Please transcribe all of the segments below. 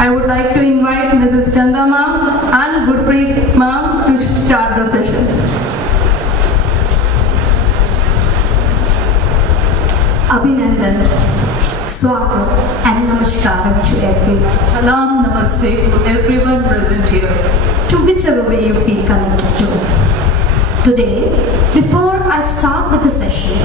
I would like to invite Mrs. Chanda ma'am and Gurpreet ma'am to start the session. Abhinandan, Swagam and Namaskaram to everyone. Salam, Namaste to everyone present here. To whichever way you feel connected to. Today, before I start with the session,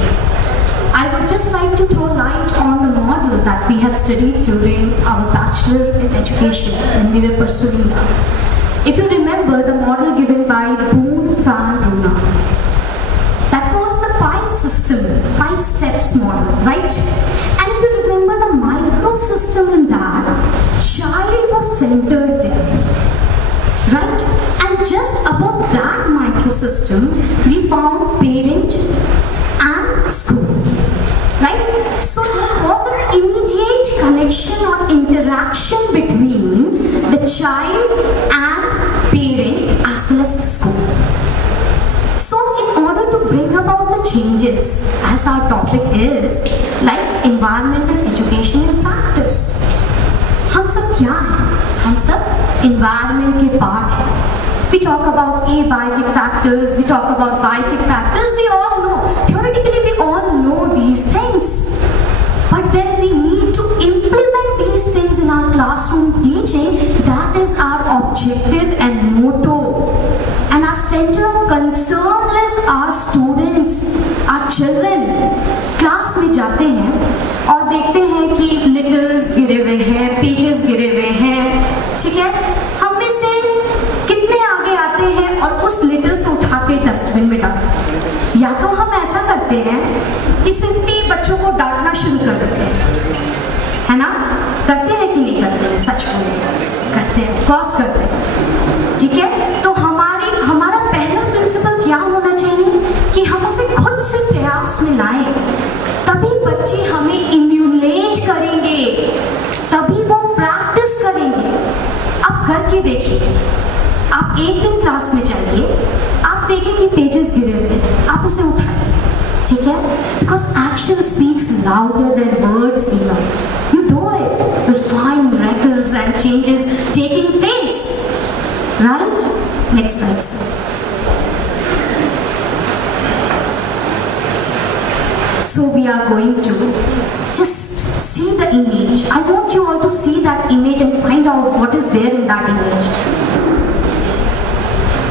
I would just like to throw light on the model that we have studied during our Bachelor in Education when we were pursuing that. If you remember the model given by Boone Van Bruna, that was the 5 steps model, right? And if you remember the microsystem in that, child was centered there, right? And just above that microsystem, we found parent and school, right? So there was an immediate connection or interaction between the child and parent as well as the school. So in order to bring about the changes, as our topic is, like environmental education in practice, हम सब क्या हैं? हम सब environment के part हैं. We talk about abiotic factors, we talk about biotic factors, we all know, theoretically we all know these things. But then we need to implement these things in our classroom teaching. That is our objective and motto. And our center of concern is our students, our children. Class में जाते हैं और देखते हैं कि litres गिरे हुए हैं, पेजेस गिरे हुए हैं, ठीक है? हम में से कितने आगे आते हैं और उस लिटर्स को उठा के डस्टबिन में डालते हैं? या तो हम ऐसा करते हैं कि सिंपली बच्चों को डांटना शुरू कर देते हैं, है ना? करते हैं कि नहीं करते हैं? सच बोलिए, करते हैं, कॉस करते हैं, ठीक है? तो हमारा पहला प्रिंसिपल क्या होना चाहिए कि हम उसे खुद से प्रयास में लाएं, तभी बच्चे हमें इम्यूलेट करेंगे, तभी वो प्रैक्टिस करेंगे. आप करके देखिए, आप एक दिन क्लास में जाइए, आप देखें कि पेजेस गिरे हुए हैं, आप उसे उठाइए, ठीक है? Because action speaks louder than words we know. You do it, you'll find miracles and changes taking place, right? Next slide, sir. So we are going to just see the image. I want you all to see that image and find out what is there in that image.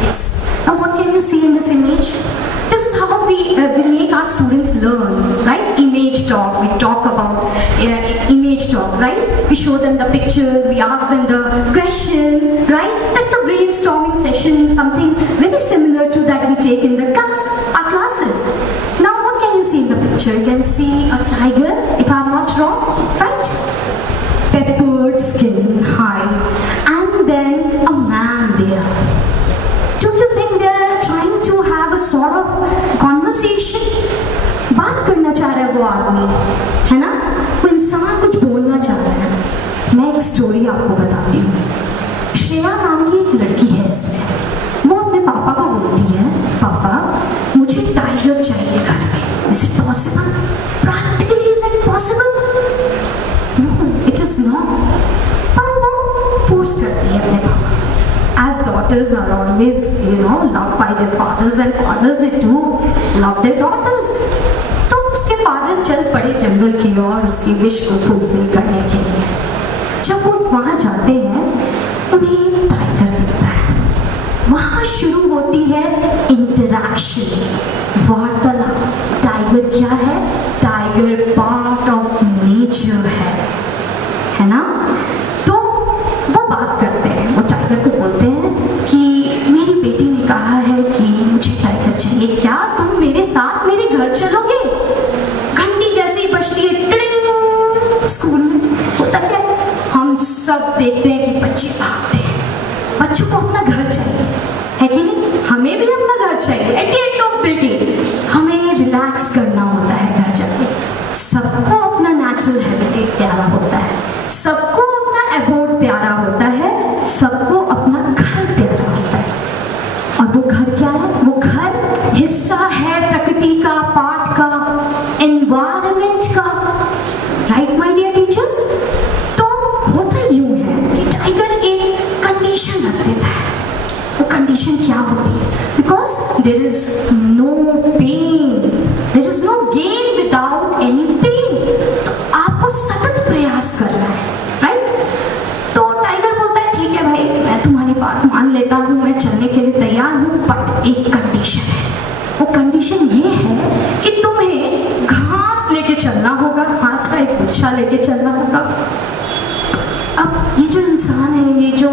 Yes. Now what can you see in this image? This is how we make our students learn, right? Image talk. We talk about image talk, right? We show them the pictures, we ask them the questions, right? That's a brainstorming session, something very similar to that we take in the class, our classes. Now what can you see in the picture? You can see a tiger, if I'm not wrong, right? Peppered skin, hide, and then a man there. Don't you think they're trying to have a sort of conversation? बात करना चाह रहा है वो आदमी, है ना? वो इंसान कुछ बोलना चाह रहा है. मैं एक स्टोरी आपको बताती हूँ. श्रेया नाम की एक लड़की है इसमें. वो अपने पापा को बोलती है, पापा मुझे टाइगर चाहिए घर में. Is it possible? Practically is it possible? No, it is not. पर वो फोर्स करती है अपने पापा. As daughters are always, loved by their fathers, and fathers they too love their daughters. तो उसके फादर चल पड़े जंगल की ओर उसकी विश को फुलफिल करने के लिए. जब वो वहाँ जाते हैं, उन्हें टाइगर दिखता है. वहाँ शुरू होती है इंटरैक्शन, वार्तालाप. टाइगर क्या है? टाइगर पार्ट ऑफ नेचर है ना? तो वो बात करते हैं, वो टाइगर को बोलते हैं कि मेरी बेटी ने कहा है कि मुझे टाइगर चाहिए, क्या तुम मेरे साथ मेरे घर चलोगे? घंटी जैसे ही बजती है, टिडिंग, स्कूल में होता क्या है? हम सब देखते हैं कि बच्चे भागते हैं. बच्चों को अपना घर चाहिए, है कि नहीं? हमें भी अपना घर चाहिए. At the end of the day हमें रिलैक्स करना होता है घर जाके. सबको अपना नेचुरल हैबिटेट प्यारा होता है, सबको अपना एबोर्ड प्यारा होता है, सबको अपना घर प्यारा होता है. और वो घर क्या है? वो घर हिस्सा है प्रकृति का, पार्ट का, एनवायरनमेंट का. Right my dear teachers? तो होता यूं है कि कंडीशन क्या होती है, because there is no pain, there is no gain without any pain. तो आपको सतत प्रयास करना है, राइट? तो टाइगर बोलता है ठीक है भाई, मैं तुम्हारी बात मान लेता हूँ, मैं चलने के लिए तैयार हूँ, बट एक कंडीशन है। वो कंडीशन ये है कि तुम्हें घास लेके चलना होगा, घास का एक गुच्छा लेके चलना होगा। अब ये जो इंसान है, ये जो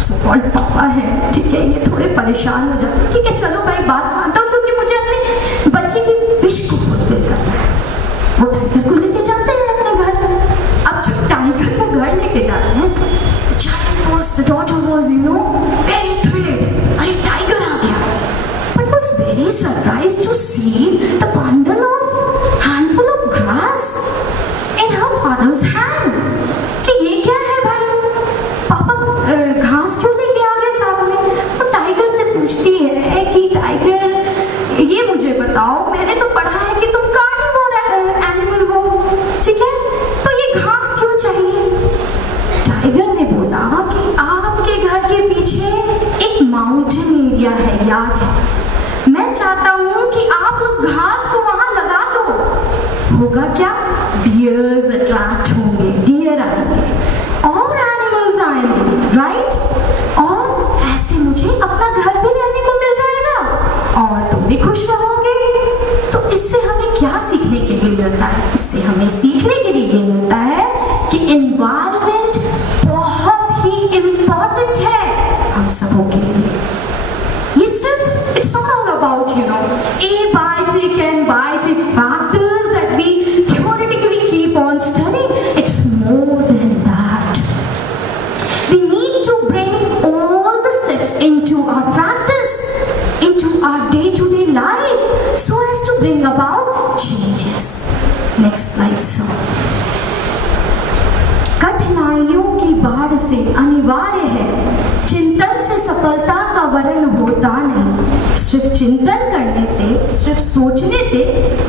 सो कॉल्ड पापा है, ठीक है, ये थोड़े परेशान हो जाते हैं। ठीक है चलो भाई, बात मानता हूँ, क्योंकि मुझे अपने बच्चे की विश को फुलफिल करना है। वो टाइगर को लेके जाते हैं अपने घर। अब जब टाइगर को घर लेके जाते हैं, the child was, the daughter was, you know, very thrilled. अरे टाइगर आ गया, but was very surprised to see the bundle of handful of grass in her father's hand. कि ये क्या है भाई, पापा घास क्यों लेके आ गए साथ में? वो टाइगर से पूछती है कि टाइगर ये मुझे बताओ, मैंने तो पढ़ा है कि तुम कार्निवोर एनिमल हो, ठीक है, तो ये घास क्यों चाहिए? टाइगर ने बोला कि आपके घर के पीछे एक माउंटेन एरिया है, याद है, मैं चाहता हूँ कि आप उस घास को वहां लगा दो। होगा क्या? डियर्स अट्रैक्ट होंगे, डियर आएंगे और एनिमल्स आएंगे, राइट? और ऐसे मुझे अपना घर भी रहने को मिल जाएगा और तुम भी खुश रहोगे। तो इससे हमें क्या सीखने के लिए मिलता है? इससे हमें सीखने के लिए ये मिलता है कि एनवायरनमेंट बहुत ही इम्पोर्टेंट है हम सबों के लिए। ये सिर्फ it's not all about you know abiotic and biotic factors that we theoretically keep on studying. It's more than that. We need to bring all the steps into our practice, into our day-to-day life, so as to bring about changes. Next slide, sir. कठिनाइयों की बाढ़ से अनिवार्य है, चिंतन से सफलता का वरण होता नहीं। सिर्फ चिंतन करने से, सिर्फ सोचने से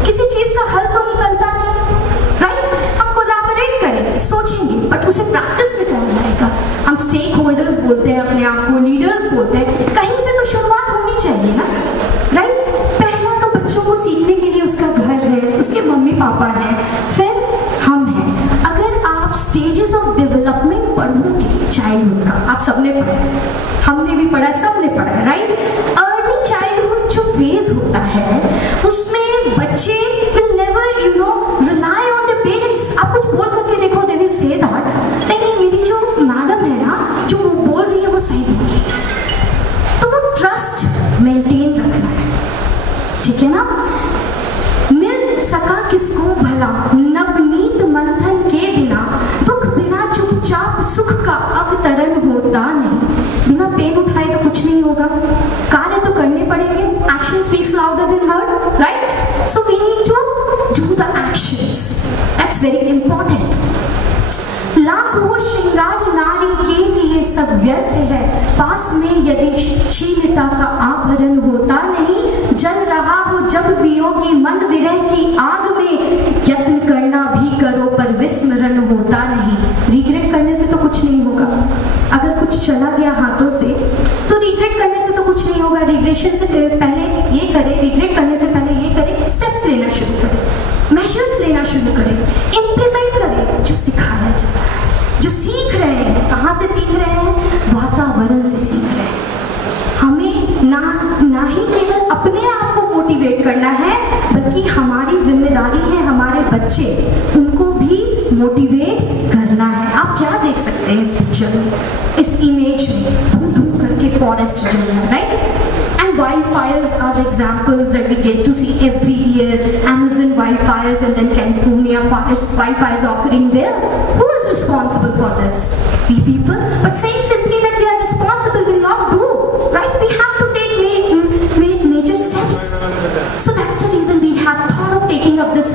किसी चीज का हल तो निकलता नहीं, राइट? हम कोलैबोरेट करेंगे, सोचेंगे, बट उसे प्रैक्टिस में कौन लाएगा? हम स्टेक होल्डर्स बोलते हैं अपने आप को, लीडर्स बोलते हैं, कहीं से तो शुरुआत होनी चाहिए ना, राइट? पहला तो बच्चों को सीखने के लिए उसका घर है, उसके मम्मी पापा हैं, फिर हम हैं। अगर आप स्टेजेस ऑफ डेवलपमेंट पढ़ोगे चाइल्डहुड का, आप सबने पढ़ा है, हमने भी पढ़ा है, सबने पढ़ा है, राइट? अर्ली चाइल्डहुड जो फेज होता है, उसमें बच्चे will never you know rely on their parents. आप कुछ बोल करके देखो, they will say that नहीं मेरी जो मैडम है ना, जो वो बोल रही है वो सही बोल रही है। तो वो ट्रस्ट मेंटेन रखना है, ठीक है ना? मिल सका किसको भला नवनीत मंथन के बिना, दुख बिना चुपचाप सुख का अवतरण होता नहीं। बिना पेन उठाए तो कुछ नहीं होगा, कार्य तो करने पड़ेंगे। Action speaks louder than word, right? So we need to do the actions. That's very important. लाखों श्रृंगार नारी के लिए सब व्यर्थ है, पास में यदि शीलता का आभरण होता नहीं। जल रहा हो जब वियोगी मन विरह की आग में, यत्न करना भी करो पर विस्मरण होता नहीं। रिग्रेट करने से तो कुछ नहीं होगा, अगर कुछ चला गया हाथों से तो रिग्रेट करने से तो कुछ नहीं होगा। रिग्रेशन से पहले ये करें, रिग्रेट करने से पहले ये करें, स्टेप्स लेना शुरू करें, मेजर्स लेना शुरू करें, इम्प्लीमेंट करें जो सिखाया जाता है। जो सीख रहे हैं, कहाँ से सीख रहे हैं? वातावरण से सीख रहे हैं। हमें ना ही केवल अपने आप को मोटिवेट करना है, बल्कि हमारी जिम्मेदारी है हमारे बच्चे, उनको भी मोटिवेट करना है। आप क्या देख सकते हैं इस पिक्चर में, इस इमेज में? धूम धूम करके फॉरेस्ट जल रहा है, right? And wildfires are the examples that we get to see every year. Amazon wildfires and then California wildfires occurring there. Who is responsible for this? We people. But saying simply that we are responsible will not do, right? We have to take major steps. So that's the reason we have thought of taking up this,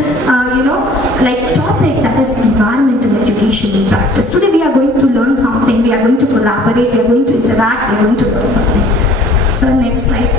topic, that is environmental education in practice. Today we are going to learn something. We are going to collaborate. We are going to interact. We are going to learn something. So next slide.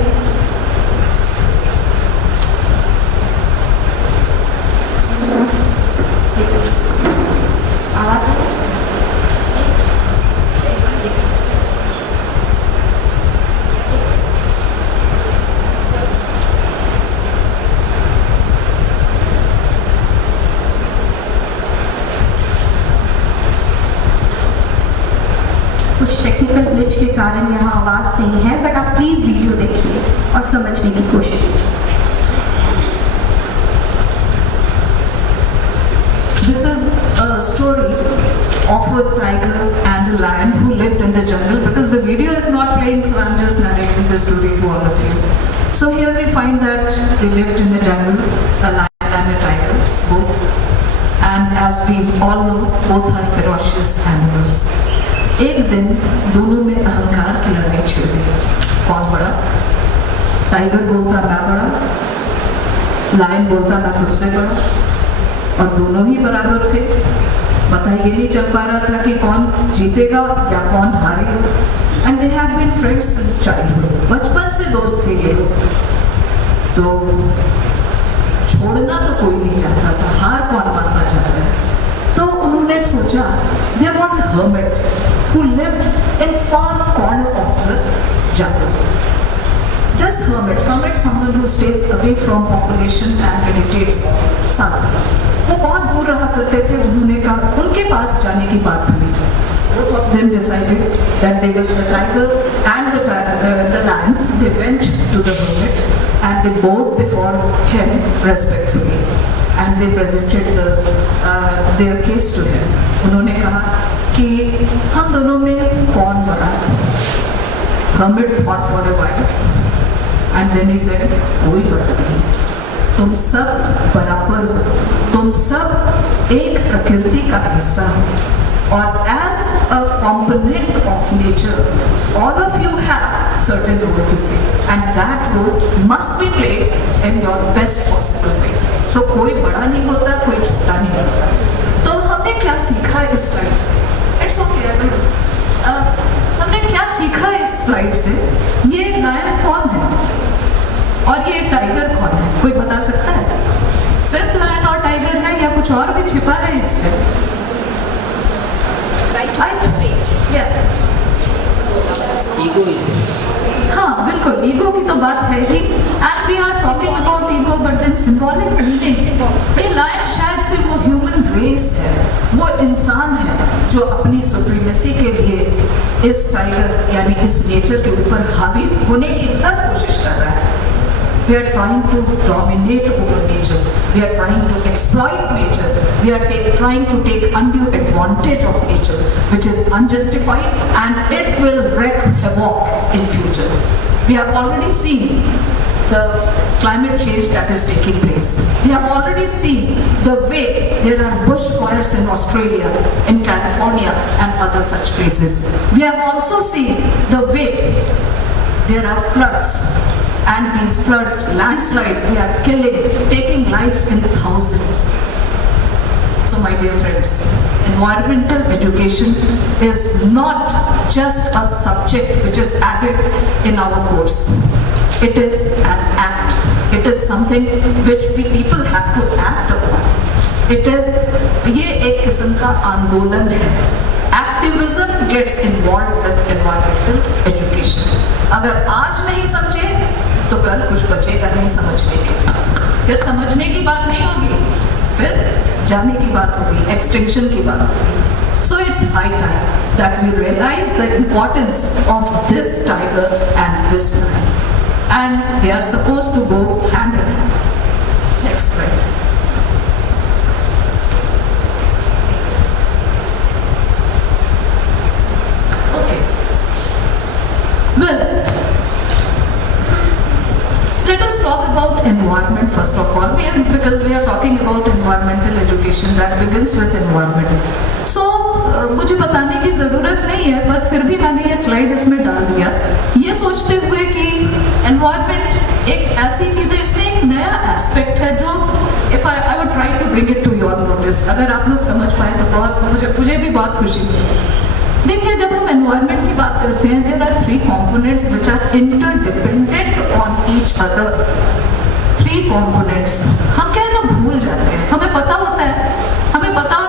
कुछ technical glitch के कारण यहाँ आवाज़ नहीं है, but आप please video देखिए और समझने की कोशिश कीजिए। This is a story of a tiger and a lion who lived in the jungle, because the video is not playing, so I'm just narrating the story to all of you. So here we find that they lived in a jungle, a lion and a tiger, both. And as we all know, both are ferocious animals. एक दिन दोनों में अहंकार की लड़ाई छिड़ गई। कौन बड़ा? टाइगर बोलता मैं बड़ा, लायन बोलता मैं तुझसे बड़ा, और दोनों ही बराबर थे। पता ये नहीं चल पा रहा था कि कौन जीतेगा या कौन हारेगा। And they have been friends since childhood, बचपन से दोस्त थे ये लोग। तो छोड़ना तो कोई नहीं चाहता था, हार कौन मानना चाहता है। तो उन्होंने सोचा, there was a hermit who lived in far corner of the jungle. This hermit, someone who stays away from population and meditates sadhana. वो बहुत दूर रहा करते थे। उन्होंने कहा, उनके पास जाने की बात हुई। Both of them decided that they will, the tiger and the lion, they went to the hermit and they bowed before him respectfully and they presented their case to him. उन्होंने कहा कि हम दोनों में कौन बड़ा है? Hermit thought for a while. And then he said, कोई बड़ा नहीं, तुम सब बराबर हो, तुम सब एक प्रकृति का हिस्सा हो, और as a component of nature, all of you have certain role to play, and that role must be played in your best possible way. So कोई बड़ा नहीं होता, कोई छोटा नहीं होता। तो हमने क्या सीखा इस स्लाइड से? It's okay, हमने क्या सीखा इस स्लाइड से? ये लायन कौन है और ये टाइगर कौन है? कोई बता सकता है? सिर्फ लायन और टाइगर है या कुछ और भी छिपा है इससे? हाँ बिल्कुल, ईगो की तो बात है ही। And we are talking about ego, but then symbolic meaning. ये लायन शायद से वो ह्यूमन रेस है, वो इंसान है जो अपनी सुप्रीमेसी के लिए इस टाइगर यानी इस नेचर के ऊपर हावी होने की हर कोशिश कर रहा है। We are trying to dominate over nature. We are trying to exploit nature. We are trying to take undue advantage of nature, which is unjustified, and it will wreak havoc in future. We have already seen the climate change that is taking place. We have already seen the way there are bushfires in Australia, in California, and other such places. We have also seen the way there are floods. And these floods, landslides, they are killing, taking lives in thousands. So my dear friends, environmental education is not just a subject which is added in our course. It is an act. It is something which we people have to act upon. It is, ये एक किस्म का आंदोलन है। Activism gets involved with environmental education. अगर आज नहीं समझे तो कल कुछ बचेगा नहीं समझने के। फिर समझने की बात नहीं होगी, फिर जाने की बात होगी, एक्सटिंक्शन की बात होगी। So it's high time that we realize the importance of this tiger and this lion, and they are supposed to go hand in hand. Next slide. Okay. Well, let us talk about environment first of all, because we are talking about environmental education that begins with environment. So मुझे बताने की ज़रूरत नहीं है, पर फिर भी मैंने ये स्लाइड इसमें डाल दिया, ये सोचते हुए कि environment एक ऐसी चीज़ है, इसमें एक नया एस्पेक्ट है जो if I would try to bring it to your notice, अगर आप लोग समझ पाए तो बहुत मुझे भी बहुत खुशी मिलेगी। देखिए, जब हम एनवायरनमेंट की बात करते हैं, there are 3 components which are interdependent on each other. 3 components हम क्या है ना भूल जाते हैं। हमें पता होता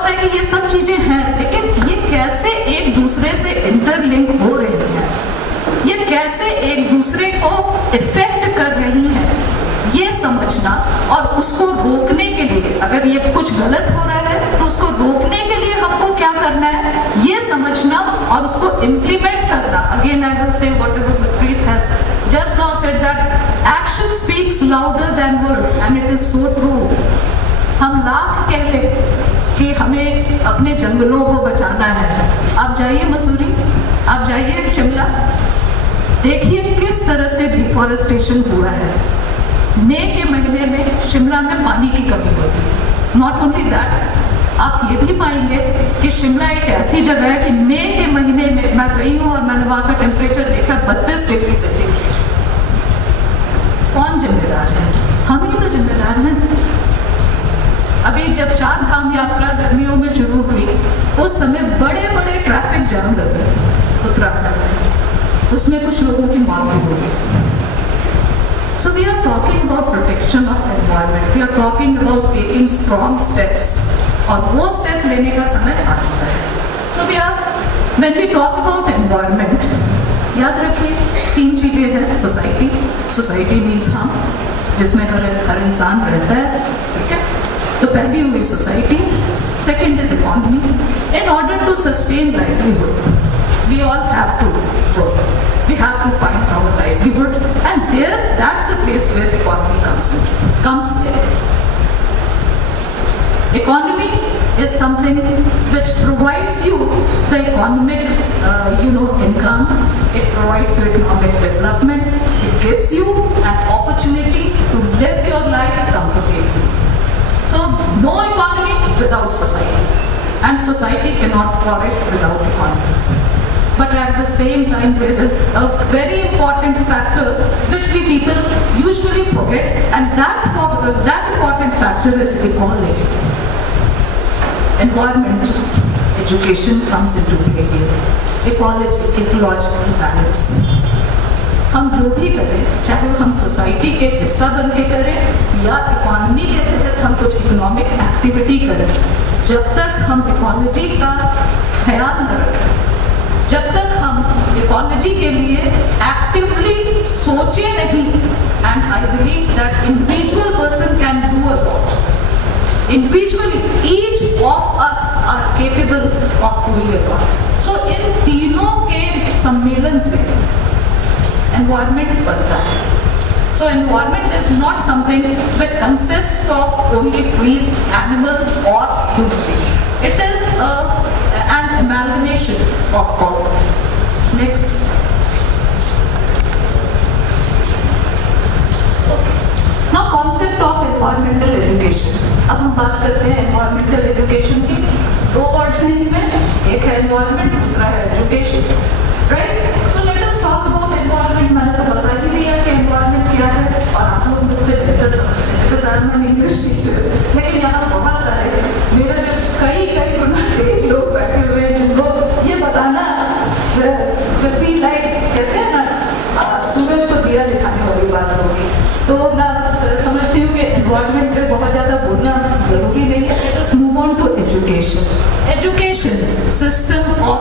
है कि ये सब चीजें हैं, लेकिन ये कैसे एक दूसरे से इंटरलिंक हो रही हैं, ये कैसे एक दूसरे को इफेक्ट कर रही हैं, ये समझना और उसको रोकने के लिए, अगर ये कुछ गलत हो रहा है तो उसको रोकने के लिए हमको क्या करना है, ये समझना और उसको implement again I will say whatever Gurpreet has just now said, that action speaks louder than words, and it is so true. हम लाख कह ले कि हमें अपने जंगलों को बचाना है, आप जाइए मसूरी, आप जाइए शिमला, देखिए किस तरह से डिफॉरेस्टेशन हुआ है। मई के महीने में शिमला में पानी की कमी होती है। नॉट ओनली दैट, आप ये भी पाएंगे कि शिमला एक ऐसी जगह है कि मई के महीने में मैं गई हूँ और मैंने वहाँ का टेम्परेचर देखा 32 डिग्री सेंटीग्रेड। कौन जिम्मेदार है? हम ही तो जिम्मेदार हैं। अभी जब 4 धाम यात्रा गर्मियों में शुरू हुई, उस समय बड़े बड़े ट्रैफिक जाम लगे उत्तराखंड में, उसमें कुछ लोगों की मौत भी हो गई। So we are talking about protection of environment. We are talking about taking strong steps. और वो स्टेप लेने का समय आ चुका है। So we are, when we talk about environment, याद रखिए 3 चीजें हैं। सोसाइटी, सोसाइटी मीन्स हम, जिसमें हर इंसान रहता है, ठीक है। तो पहली हुई society, second is economy. In order to sustain livelihood, we all have to work. We have to find our livelihoods, and there, that's the place where economy comes in. Economy is something which provides you the economic, income. It provides you economic development. It gives you an opportunity to live your life comfortably. So, no economy without society, and society cannot flourish without economy. But at the same time, there is a very important factor which we people usually forget, and that important factor is ecology. Environment, education comes into play here. Ecology, ecological balance. हम जो भी करें, चाहे हम society के हिस्सा बन के करें या इकोनॉमी के तहत हम कुछ इकोनॉमिक एक्टिविटी करें, जब तक हम इकोलॉजी का ख्याल न रखें, जब तक हम इकोलॉजी के लिए एक्टिवली सोचे नहीं, and I believe that individual person can do a lot. Individually, each of us are capable of doing a lot. So इन तीनों के सम्मेलन से environment बनता है। So environment is not something which consists of only trees, animals or human beings. It is an amalgamation of all. Next. Now concept of environmental education. अब हम बात करते हैं environmental education की। 2 words हैं इसमें, एक है environment, दूसरा है education, right? So let us talk about environment. मैंने तो बता ही दिया कि environment क्या है, और आप लोग मुझसे बेहतर समझते हैं because I'm an English teacher. लेकिन यहाँ बहुत सारे मेरे से कई गुना तेज लोग बैठे हुए हैं जिनको ये बताना feel like, कहते हैं ना, सूरज को दिया दिखाने वाली बात होगी। तो मैं समझती हूँ कि एनवायरनमेंट पे बहुत ज़्यादा बोलना जरूरी नहीं है। Let us move on to education. Education system of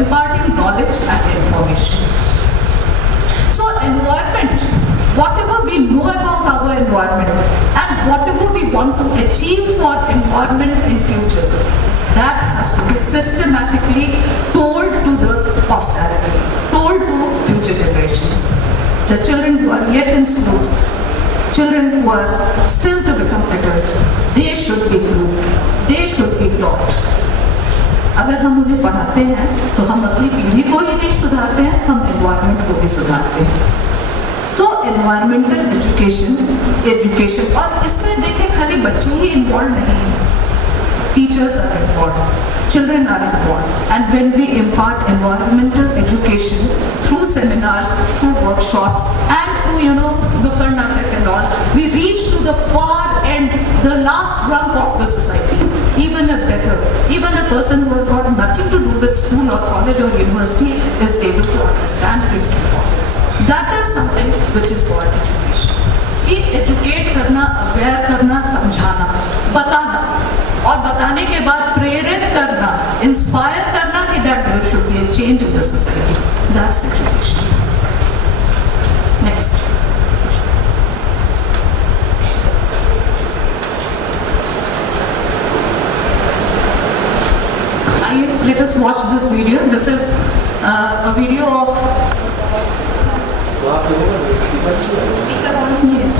imparting knowledge and information. So environment, whatever we know about our environment and whatever we want to achieve for environment in future, that has to be systematically told to the posterity, told to future generations. The children who are yet in schools, children who are still to become adult, they should be groomed, they should be taught. अगर हम उन्हें पढ़ाते हैं तो हम अपनी पीढ़ी को ही नहीं सुधारते हैं, हम एनवायरनमेंट को भी सुधारते हैं। सो एनवायरमेंटल एजुकेशन, और इसमें देखिए खाली बच्चे ही इन्वॉल्व नहीं हैं, teachers are involved, children are involved, and when we impart environmental education through seminars, through workshops, and through Nukkad Natak and all, we reach to the far end, the last rung of the society. Even a beggar, even a person who has got nothing to do with school or college or university is able to understand its importance. That is something which is called education. कि educate करना, aware करना, समझाना, बताना, और बताने के बाद प्रेरित करना, इंस्पायर करना कि that there should be a change in the society, that's education. Next. Let us watch this video. This is a video of speaker was needed.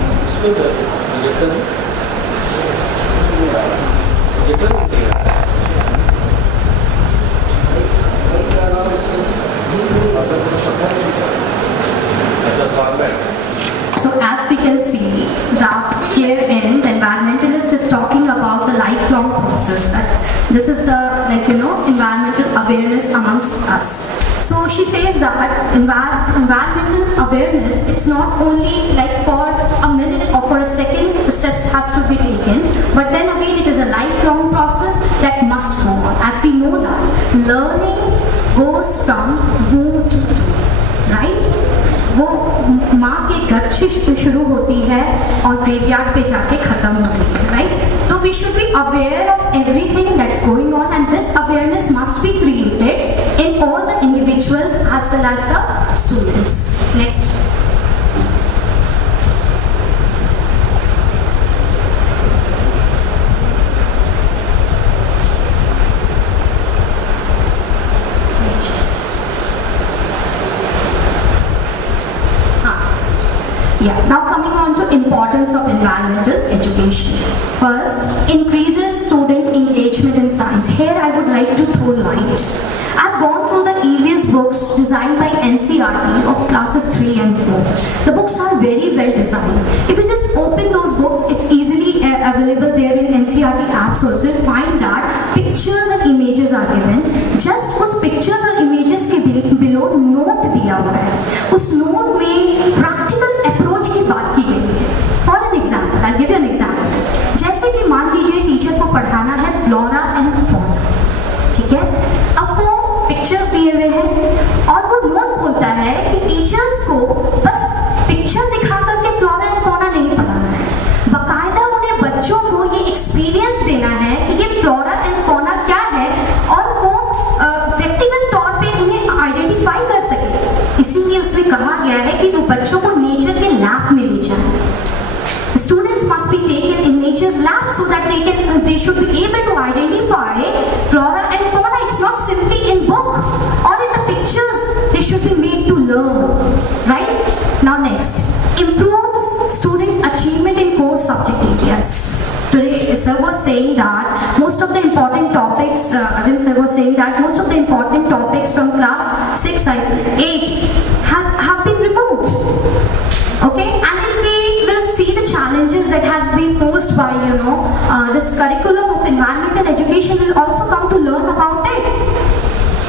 So as we can see that herein the environmentalist is talking about the lifelong process. That this is the environmental awareness amongst us. So she says that environmental awareness, it's not only like for a minute or for a second the steps has to be taken, but then again it is a lifelong process that must go on. As we know that learning goes from womb to tomb, right? वो माँ के गर्भ से शुरू होती है और graveyard पे जाके खत्म होती है, राइट? तो we should be aware of everything that's going on, and this awareness must be created in all the individuals as well as the students. Next. Yeah, now coming on to importance of environmental education. First, increases student engagement in science. Here I would like to throw light. I've gone through the EVS books designed by NCERT of classes 3 and 4. The books are very well designed. If you just open those books, it's easily available there in NCERT apps also. You find that pictures and images are given. Just उस pictures और images के below note दिया हुआ है. उस note में practical approach की बात की गई है. For an example, I'll give you an example. जैसे कि मान लीजिए टीचर को पढ़ाना है flora and fauna, ठीक है? अब वो पिक्चर्स दिए हुए हैं और वो नोट बोलता है कि टीचर्स को बस पिक्चर दिखा करके फ्लोरा एंड फौना नहीं पढ़ाना है, बाकायदा उन्हें बच्चों को ये एक्सपीरियंस देना है कि ये फ्लोरा एंड फौना क्या है और वो व्यक्तिगत तौर पे उन्हें आइडेंटिफाई कर सके. इसीलिए उसमें कहा गया है कि वो बच्चों को नेचर के लैब में ले जाए. Students must be taken in nature's lab so that they should be able to identify flora and fauna. It's not simply in book or in the pictures. They should be made to learn, right? Now next, improves student achievement in core subject areas. Today, sir was saying that most of the important topics, Arvind sir was saying that most of the important topics from class 6 and 8 have been removed. Okay, and if we will see the challenges that has been posed by this curriculum of environmental education, will also come to learn about it.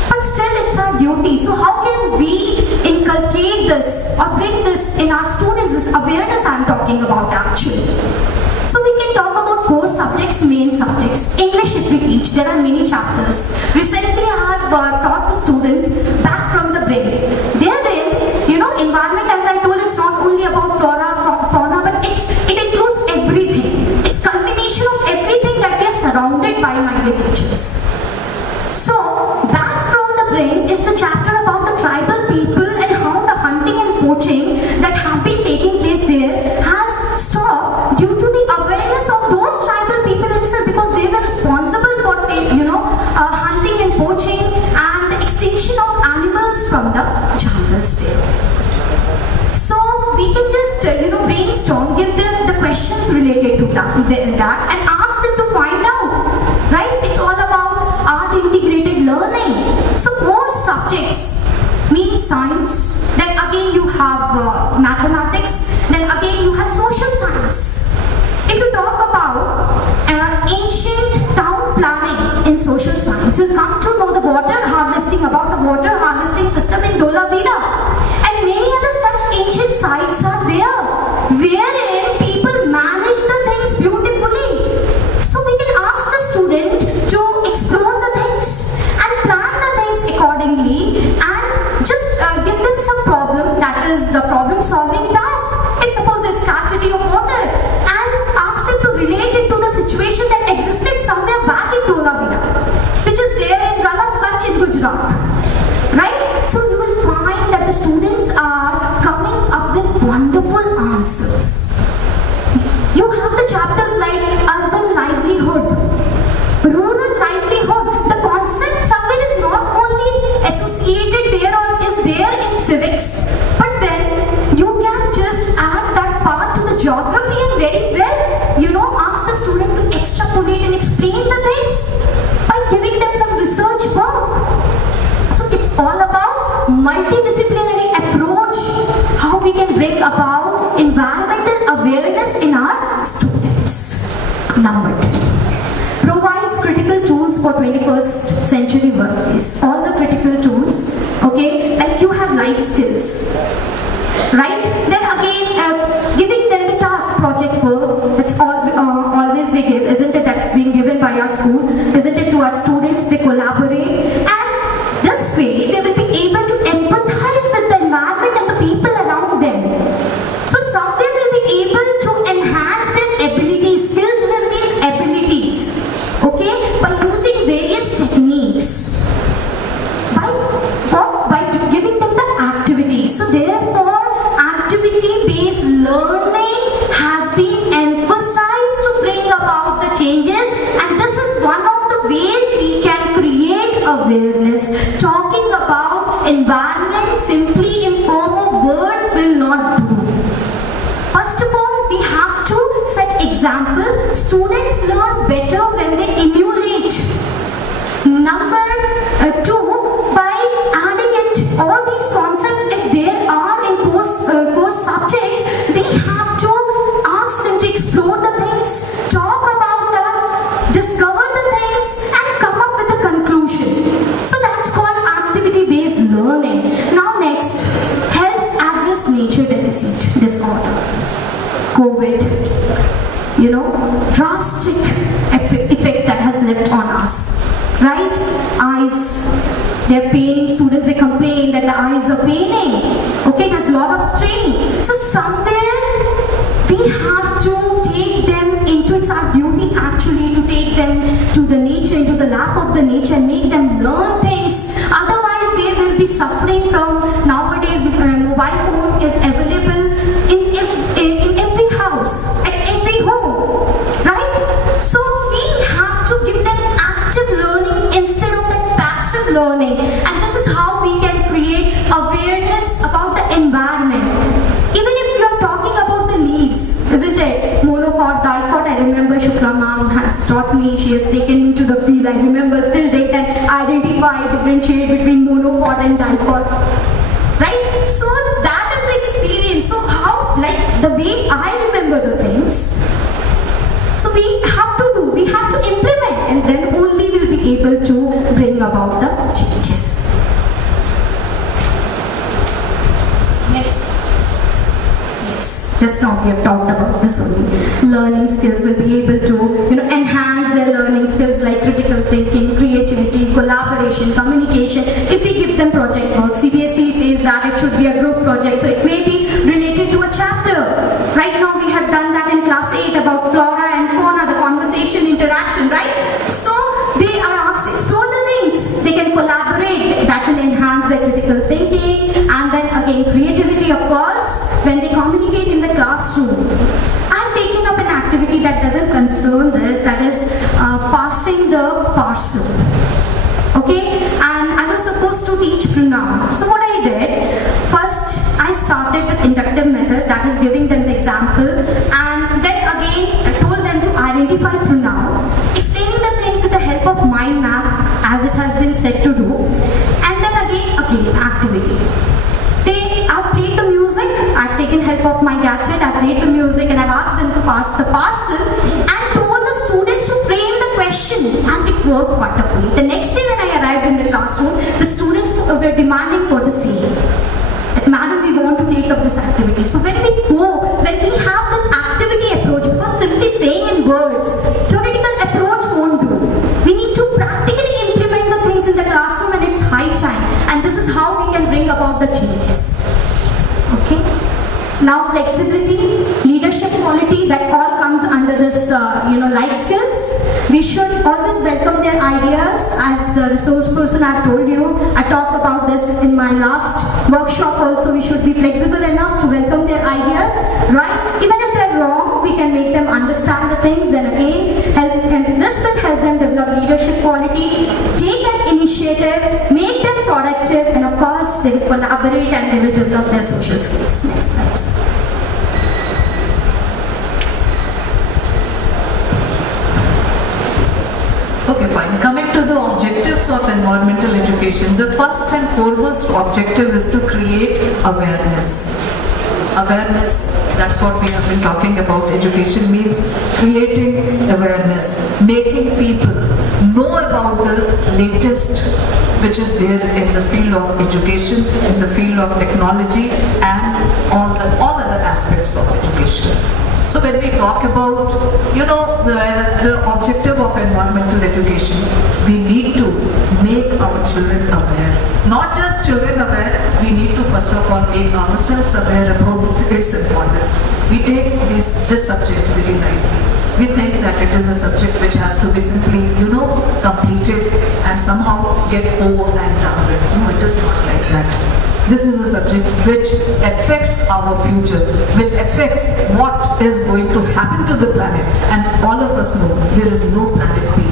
But still, it's our duty. So how can we inculcate this or bring this in our students? This awareness I'm talking about actually. So we can talk about core subjects, main subjects. English if we teach, there are many chapters. Recently I have taught the students back from the break. Therein, environment, as I told, it's not only about flora, fauna, but it includes everything. It's combination of everything that we are surrounded by, my dear teachers. So, back from the brain is the chapter about the tribal people and how the hunting and poaching that have been taking place there has stopped due to the awareness of those tribal people itself, because they were responsible for hunting and poaching and the extinction of animals from the jungles there. So we can just brainstorm, give them the questions related to that and ask them to find out, right? It's all about art integrated learning. So core subjects means science, then again you have mathematics, then again you have social science. If you talk about ancient town planning in social science, you'll come to know the water harvesting, about the water harvesting system in Dholavira. And many other such ancient sites are there, wherein people manage the things beautifully. So we can ask the student to explore the things and plan the things accordingly, and just give them some problem, that is the problem solving task. If suppose there's scarcity of water, and ask them to relate it to the situation that existed somewhere back in Dholavira, which is there in activate and explain the things by giving them some research work. So it's all about multidisciplinary approach, how we can bring about environmental awareness in our students. Number 2, provides critical tools for 21st century workplace. All the critical tools, okay, like you have life skills, right? Then again, giving them the task project work, that's always we give, isn't it? That's being given by our school, isn't it? To our students, they collaborate, and this way they will be able to empathize with the environment and the people around them. So somewhere will be able to enhance their abilities. Skills here means abilities, okay, by using various techniques. By giving them the activities. So therefore, activity-based learning has been emphasized to bring about the changes, and this is one of the ways we can create awareness. Talking about environment simply in form of words will not do. First of all, we have to set example. Students learn better when they emulate. Number 2, by adding it, all these concepts, if there are in course subjects, we have to ask them to explore the things, talk about them, discover the things, and come up with a conclusion. So that's called activity-based learning. Now next, helps address nature deficit disorder. COVID, drastic effect that has left on us, right? Eyes, they're paining, students, they complain that the eyes are paining, okay, there's a lot of strain. So somewhere we have to take them into, it's our duty actually to take them to the nature, into the lap of the nature, and make them learn things. Otherwise they will be suffering from, nowadays mobile phone is available in every house, at every home, right? So we have to give them active learning instead of that passive learning, and this is how we can create awareness about the environment. Even if we are talking about the leaves, isn't it? Monocot, dicot, I remember Shukla ma'am has taught me, she has taken me to the field, I remember till date, and identify, differentiate between monocot and dicot, right? So that is the experience. So how, like the way I remember the things, so we have to implement, and then only we'll be able to bring about the changes. Next. Yes, just now we have talked about this only. Learning skills will be able to, enhance their learning skills like critical thinking, creativity, collaboration, communication. If we give them project work, CBSE says that it should be a group project, so it may be related to a chapter. Right now we have done that in class 8 about flora and fauna, the conversation, interaction, right? So they are asked to explore the things. They can collaborate. That will enhance their critical thinking, and then again creativity, of course, when they communicate in the classroom. I'm taking up an activity that doesn't concern this, that is passing the parcel. Okay, and I was supposed to teach pronoun. So what I did, first I started with inductive method, that is giving them the example, and then again I told them to identify pronoun, explaining the things with the help of mind map as it has been said to do, and then again activity. I've played the music, I've taken help of my gadget, I've played the music, and I've asked them to pass the parcel and told the students to frame the question, and it worked wonderfully. The next day when I arrived in the classroom, the students were demanding for the same. That, madam, we want to take up this activity. So when we have this activity approach, because simply saying in words, theoretical approach won't do. We need to practically implement the things in the classroom, and it's high time. And this is how we can bring about the changes. Okay. Now flexibility, leadership quality, that all comes under this, life skills. We should always welcome their ideas. As a resource person, I've told you, I talked about this in my last workshop also. We should be flexible enough to welcome their ideas, right? Even if they're wrong, we can make them understand the things. Then again, and this will help them develop leadership quality, take an initiative, make them productive, and of course, they will collaborate and they will develop their social skills. Next slide. Coming to the objectives of environmental education, the first and foremost objective is to create awareness. Awareness, that's what we have been talking about. Education means creating awareness, making people know about the latest which is there in the field of education, in the field of technology, and all other aspects of education. So when we talk about, the objective of environmental education, we need to make our children aware. Not just children aware, we need to first of all make ourselves aware about its importance. We take this subject very lightly. We think that it is a subject which has to be simply, completed and somehow get over and done with. No, it is not like that. This is a subject which affects our future, which affects what is going to happen to the planet. And all of us know there is no planet B.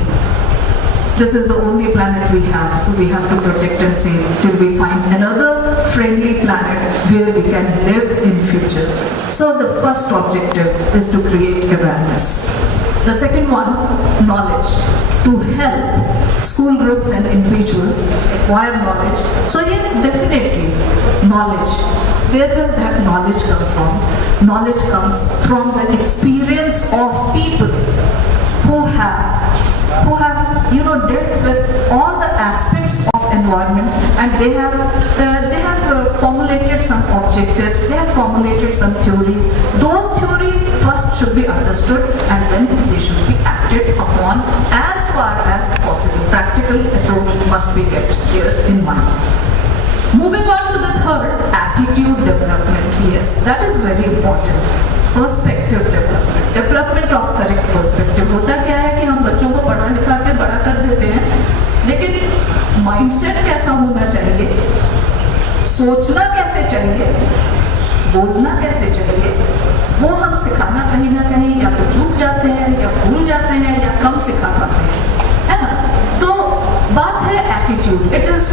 This is the only planet we have, so we have to protect and save till we find another friendly planet where we can live in future. So the first objective is to create awareness. The second one, knowledge. To help school groups and individuals acquire knowledge. So yes, definitely, knowledge. Where will that knowledge come from? Knowledge comes from the experience of people who have dealt with all the aspects of environment, and they have formulated some objectives, they have formulated some theories. Those theories first should be understood and then they should be acted upon as far as possible. Practical approach must be kept here in mind. Moving on to the third, attitude development. Yes, that is very important. Perspective development, development of correct perspective. होता क्या है कि हम बच्चों को पढ़ा लिखा के बड़ा कर देते हैं, लेकिन माइंडसेट कैसा होना चाहिए, सोचना कैसे चाहिए, बोलना कैसे चाहिए, वो हम सिखाना कहीं ना कहीं या तो चूक जाते हैं या भूल जाते हैं या कम सिखा पाते हैं, है ना? तो बात है attitude. It is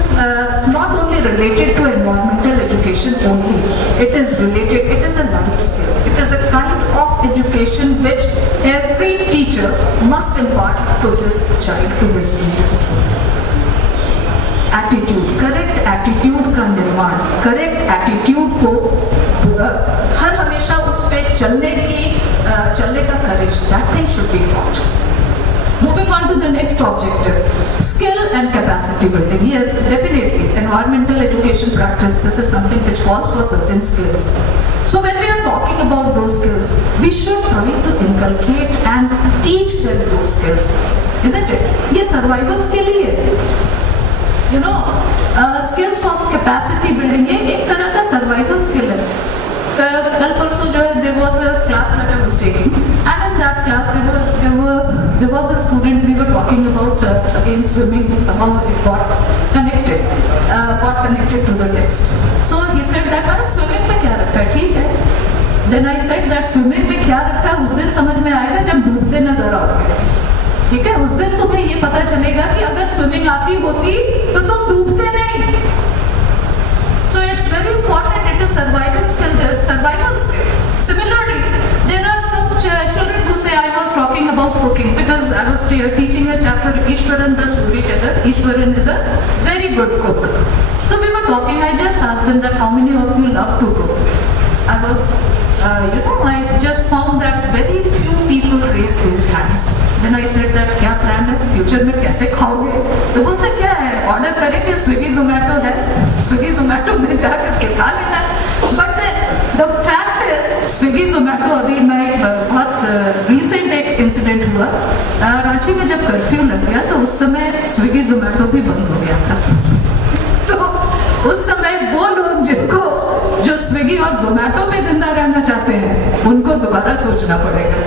not only related to environmental education only, it is related, it is a life skill, it is a kind of education which every teacher must impart to his child, to his student. Attitude, correct attitude का निर्माण, correct attitude को हर हमेशा उस पर चलने का courage, that thing should be taught. Moving on to the next objective, skill and capacity building. Yes, definitely, environmental education practice, this is something which calls for certain skills. So when we are talking about those skills, we should try to inculcate and teach them those skills, isn't it? ये survival skill ही है. Skills of capacity building, ये एक तरह का survival skill है. कल परसों जो है, there was a class that I was taking, and in that class there was a student. We were talking about again swimming. Somehow it got connected to the text. So he said that madam swimming में क्या रखा है, ठीक है. Then I said that swimming में क्या रखा है उस दिन समझ में आएगा जब डूबते नजर आओगे, ठीक है. उस दिन तुम्हें ये पता चलेगा कि अगर स्विमिंग आती होती तो तुम डूबते नहीं. So it's very important. It is survival skill. Similarly, there are some children who say, I was talking about cooking because I was teaching a chapter, Ishwaran the storyteller. Ishwaran is a very good cook. So we were talking, I just asked them that how many of you love to cook? I was, I just found that very few people raised their hands. Then I said that क्या plan है, future में कैसे खाओगे? तो बोलते क्या है, order करेंगे, Swiggy Zomato है, Swiggy Zomato में जाकर के खा लेना. But the fact is, Swiggy Zomato अभी मैं बहुत recent एक incident हुआ. रांची में जब कर्फ्यू लग गया तो उस समय Swiggy Zomato भी बंद हो गया था. तो उस समय वो लोग जो स्विगी और जोमेटो में जिंदा रहना चाहते हैं उनको दोबारा सोचना पड़ेगा.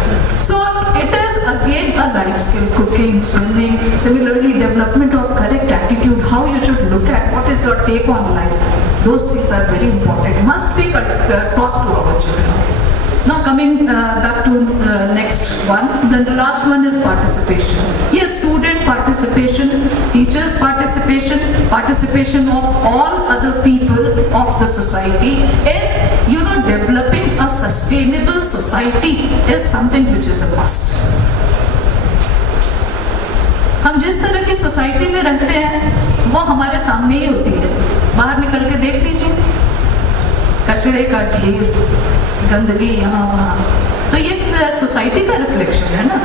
So it is again a life skill, cooking, swimming. Similarly development of correct attitude, how you should look at, what is your take on life, those things are very important, must be taught to our children. Now coming back to next one, then the last one is participation. Yes, student participation, teachers participation, participation of all other people of the society in developing a sustainable society is something which is a must. हम जिस तरह की society में रहते हैं वो हमारे सामने ही होती है। बाहर निकल के देख लीजिए, कचरे का ढेर, गंदगी यहाँ वहाँ, तो ये सोसाइटी का रिफ्लेक्शन है ना।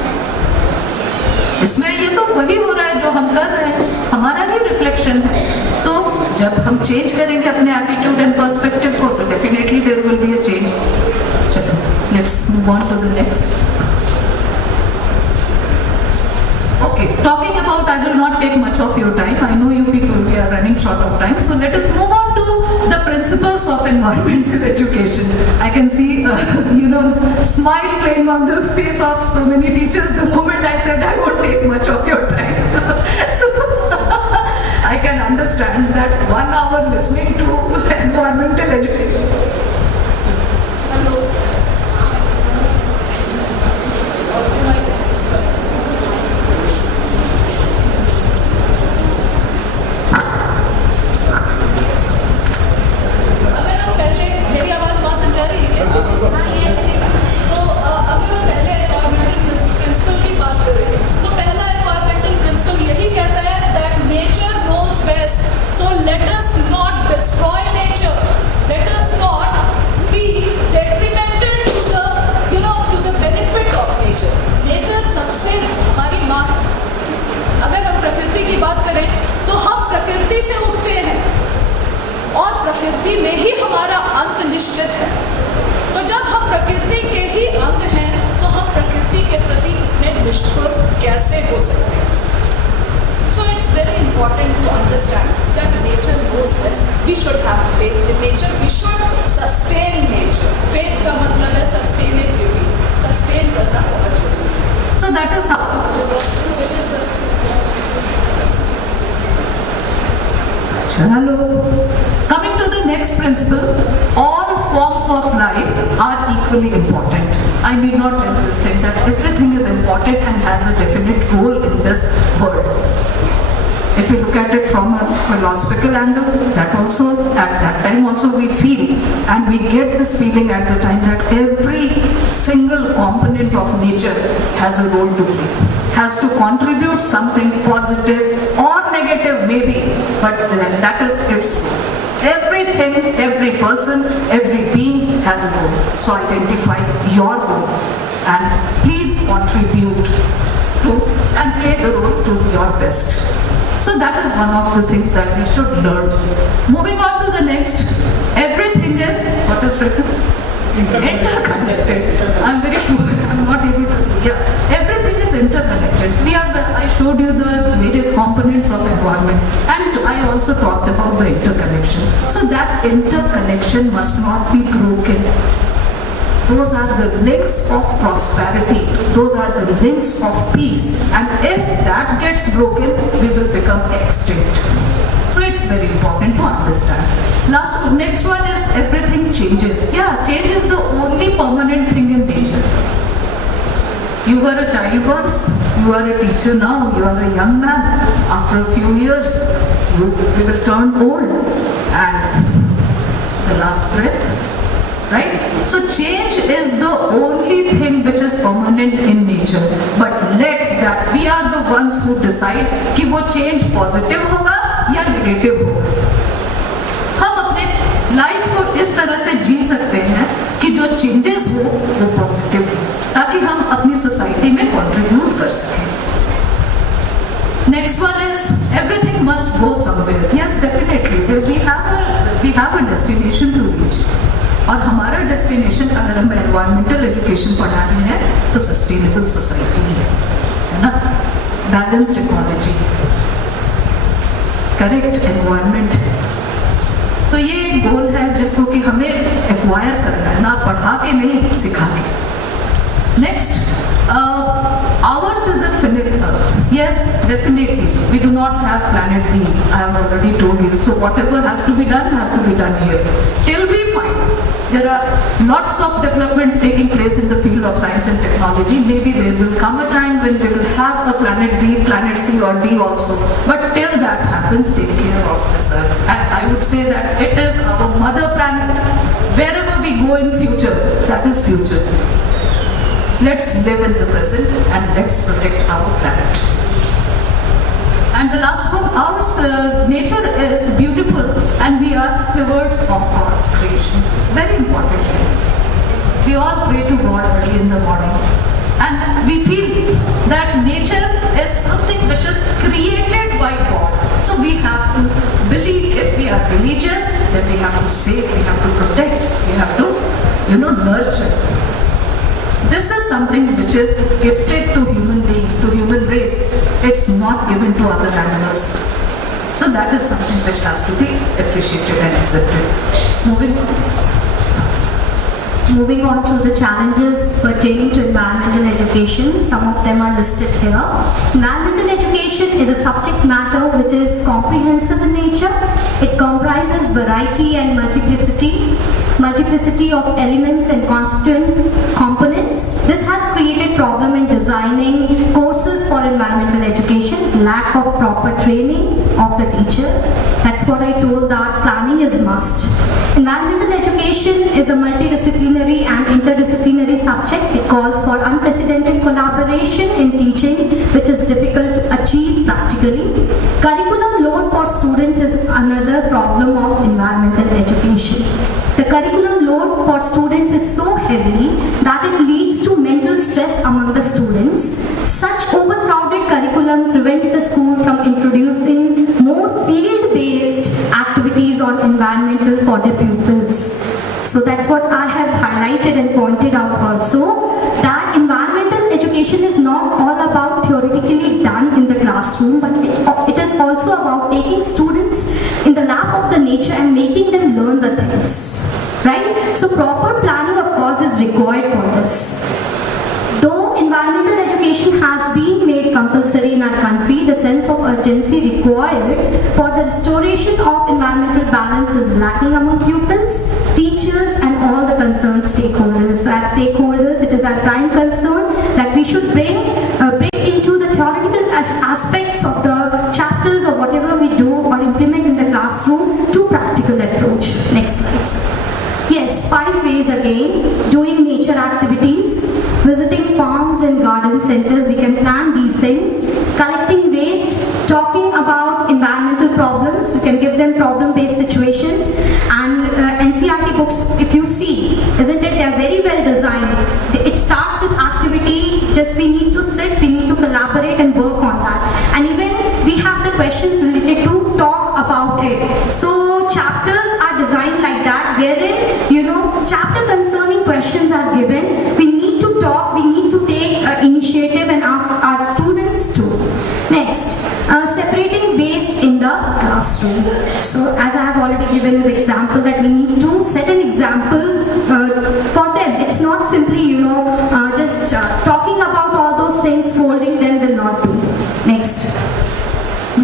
इसमें ये तो वही हो रहा है जो हम कर रहे हैं, हमारा ही रिफ्लेक्शन है। तो जब हम चेंज करेंगे अपने एटीट्यूड एंड पर्सपेक्टिव को तो definitely there will be a change. चलो let's move on to the next. Okay, talking about, I will not take much of your time. I know you people, we are running short of time. So let us move on to the principles of environmental education. I can see, smile playing on the face of so many teachers the moment I said I won't take much of your time. So I can understand that 1 hour listening to environmental education. Hello. So let us not destroy nature. Let us not be detrimental to the benefit of nature. Nature सबसे हमारी माँ है। अगर हम प्रकृति की बात करें तो हम प्रकृति से उठते हैं और प्रकृति में ही हमारा अंत निश्चित है। तो जब हम प्रकृति के ही अंग हैं तो हम प्रकृति के प्रति इतने निष्ठुर कैसे हो सकते हैं? So it's very important to understand that nature knows this. We should have faith in nature. We should sustain nature. Faith का मतलब है sustainability. Sustain करना बहुत जरूरी है. So that is how. Which is the Hello. Coming to the next principle, all forms of life are equally important. I need not tell this thing that everything is important and has a definite role in this world. If you look at it from a philosophical angle, that also, at that time also we feel, and we get this feeling at the time that every single component of nature has a role to play, has to contribute something positive or negative maybe, but that is its role. Everything, every person, every being has a role. So identify your role and please contribute to and play the role to your best. So that is one of the things that we should learn. Moving on to the next, everything is, what is written? Interconnected. I'm very poor, I'm not able to see. Yeah, everything is interconnected. I showed you the various components of environment and I also talked about the interconnection. So that interconnection must not be broken. Those are the links of prosperity. Those are the links of peace. And if that gets broken, we will become extinct. So it's very important to understand. Next one is everything changes. Yeah, change is the only permanent thing in nature. You were a child once, you are a teacher now, you are a young man. After a few years, we will turn old. And the last breath. Right? So change is the only thing which is permanent in nature. But let that, we are the ones who decide कि वो change positive होगा या negative होगा. हम अपने life को इस तरह से जी सकते हैं कि जो changes हो वो positive हो, ताकि हम अपनी सोसाइटी में contribute कर सकें. Next one is everything must go somewhere. Yes, definitely. We have a destination to reach. और हमारा डेस्टिनेशन अगर हम एनवायरमेंटल एजुकेशन पढ़ा रहे हैं तो सस्टेनेबल सोसाइटी है ना, बैलेंस्ड इकोलॉजी, करेक्ट एनवायरमेंट। तो ये एक गोल है जिसको कि हमें एक्वायर करना है, ना पढ़ा के नहीं, सिखा के। Next, ours is a finite earth. Yes, definitely. We do not have planet B. I have already told you. So whatever has to be done here. Till we find there are lots of developments taking place in the field of science and technology. Maybe there will come a time when we will have a planet B, planet C or D also. But till that happens, take care of this earth. And I would say that it is our mother planet. Wherever we go in future, that is future. Let's live in the present and let's protect our planet. the last one, our nature is beautiful and we are stewards of God's creation. Very important thing. We all pray to God early in the morning and we feel that nature is something which is created by God. So we have to believe, if we are religious, that we have to save, we have to protect, we have to, nurture. This is something which is gifted to human beings, to human race. It's not given to other animals. So that is something which has to be appreciated and accepted. Moving on to the challenges pertaining to environmental education, some of them are listed here. Environmental education is a subject matter which is comprehensive in nature. It comprises variety and multiplicity of elements and constituent components. This has created problem in designing courses for environmental education, lack of proper training of the teacher. That's what I told, that planning is must. Environmental education is a multidisciplinary and interdisciplinary subject. It calls for unprecedented collaboration in teaching, which is difficult to achieve practically. Curriculum load for students is another problem of environmental education. The curriculum load for students is so heavy that it leads to mental stress among the students. Such overcrowded curriculum prevents the school from introducing more field-based activities on environmental for the pupils. So that's what I have highlighted and pointed out also, that environmental education is not all about theoretically done in the classroom, but it is also about taking students in the lap of the nature and making them learn the things, right? So proper planning, of course, is required for this. Though environmental education has been made compulsory in our country, the sense of urgency required for the restoration of environmental balance is lacking among pupils, teachers and all the concerned stakeholders. So as stakeholders, it is our prime concern that we should bring into the theoretical aspects of the chapters or whatever we do or implement in the classroom to practical approach. Next slide. Yes, 5 ways again. Doing nature activities, visiting farms and garden centers, we can plan these things. Collecting waste, talking about environmental problems, you can give them problem-based situations. And NCERT books, if you see, isn't it, they are very well designed. It starts with activity, just we need to sit, we need to collaborate and work on that. And even we have the questions related to talk about it. So chapters are designed like that, wherein chapter concerning questions are given. We need to talk, we need to take initiative and ask our students to. Next, separating waste in the classroom. So as I have already given you the example, that we need to set an example for them. It's not simply just talking about all those things, scolding them will not do. Next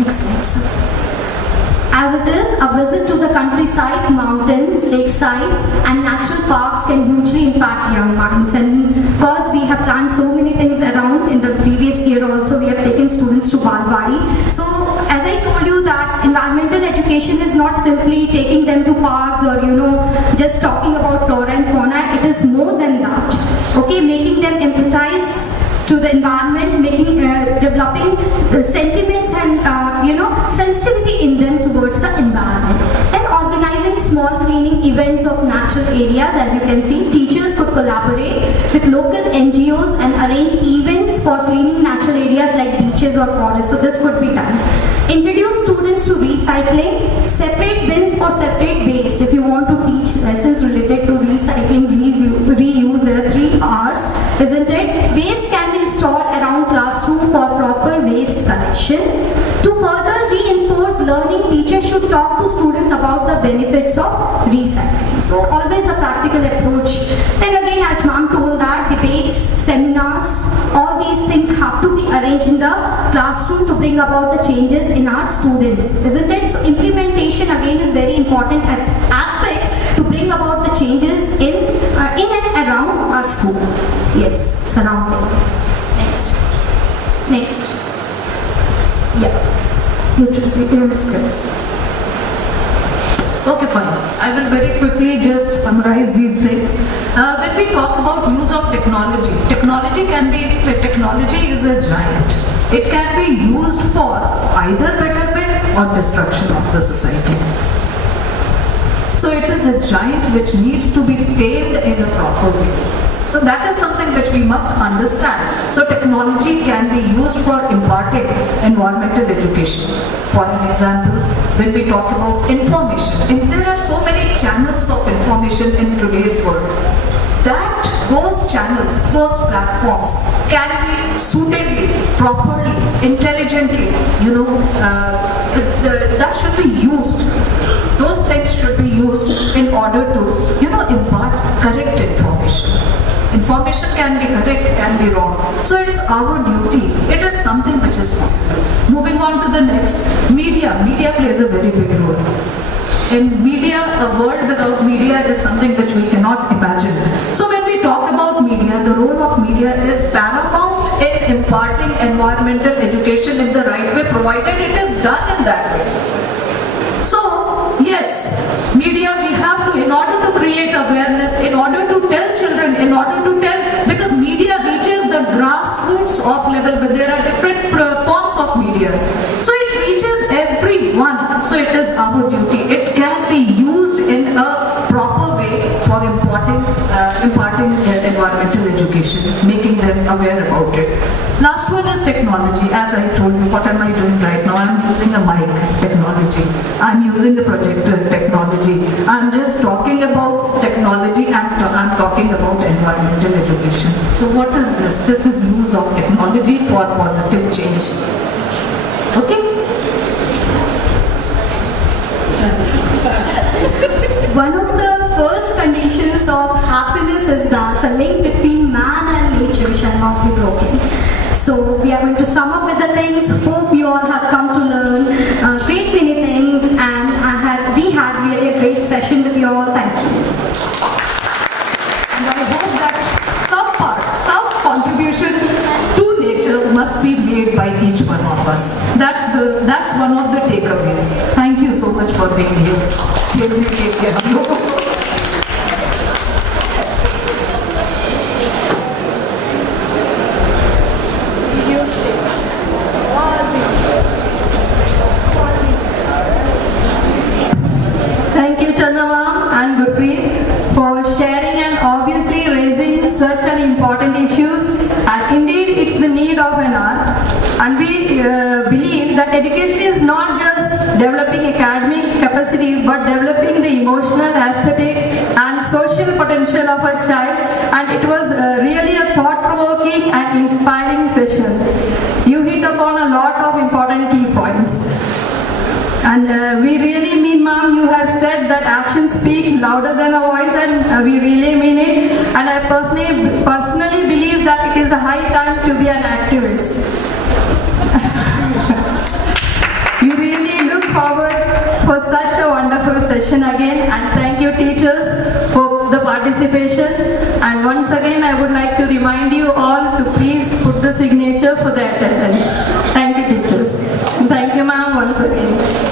slide. As it is, a visit to the countryside, mountains, lakeside and natural parks can hugely impact young minds. And because we have planned so many things around, in the previous year also we have taken students to Balwadi. So as I told you, that environmental education is not simply taking them to parks or just talking about flora and fauna. It is more than that. Okay, making them empathize to the environment, developing sentiments and sensitivity in them towards the environment, and organizing small cleaning events of natural areas. As you can see, teachers could collaborate with local NGOs and arrange events for cleaning natural areas like beaches or forests. So this could be done. Introduce students to recycling, separate bins for separate waste. If you want to teach lessons related to recycling, reuse, there are 3 R's, isn't it? Waste can be installed around classroom for proper waste collection. To further reinforce learning, teachers should talk to students about the benefits of recycling. So always the practical approach. Then again, as ma'am told, that debates, seminars, all these things have to be arranged in the classroom to bring about the changes in our students, isn't it? So implementation again is very important as aspect to bring about the changes in and around our school. Yes, surrounding. Next. Yeah. Nutritional skills. Okay, fine. I will very quickly just summarize these things. When we talk about use of technology is a giant. it can be used for either betterment or destruction of the society. So it is a giant which needs to be tamed in a proper way. So that is something which we must understand. So technology can be used for imparting environmental education. For an example, when we talk about information, and there are so many channels of information in today's world, that those channels, those platforms can be suitably, properly, intelligently, that should be used. Those things should be used in order to, impart correct information. Information can be correct, can be wrong. So it is our duty. It is something which is possible. Moving on to the next, media. Media plays a very big role. In media, a world without media is something which we cannot imagine. So when we talk about media, the role of media is paramount in imparting environmental education in the right way, provided it is done in that way. So, yes, media we have to, in order to create awareness, in order to tell children, in order to tell, because media reaches the grassroots of level, but there are different forms of media. So it reaches everyone. So it is our duty. It can be used in a proper way for imparting environmental education, making them aware about it. Last one is technology. As I told you, what am I doing right now? I'm using a mic technology. I'm using the projector technology. I'm just talking about technology and I'm talking about environmental education. So what is this? This is use of technology for positive change. Okay? One of the first conditions of happiness is that the link between man and nature shall not be broken. So we are going to sum up with the things. Hope you all have come to learn great many things, and we had really a great session with you all. Thank you. And I hope that some contribution to nature must be made by each one of us. That's one of the takeaways. Thank you so much for being here. Take care. Thank you, Chanda ma'am and Gurpreet, for sharing and obviously raising such an important issues. And indeed, it's the need of an hour. And we believe that education is not just developing academic capacity, but developing the emotional, aesthetic, and social potential of a child. And it was really a thought-provoking and inspiring session. You hit upon a lot of important key points. And we really mean, ma'am, you have said that actions speak louder than a voice, and we really mean it. And I personally believe that it is a high time to be an activist. We really look forward for such a wonderful session again, and thank you teachers for the participation. And once again, I would like to remind you all to please put the signature for the attendance. Thank you teachers. Thank you, ma'am, once again.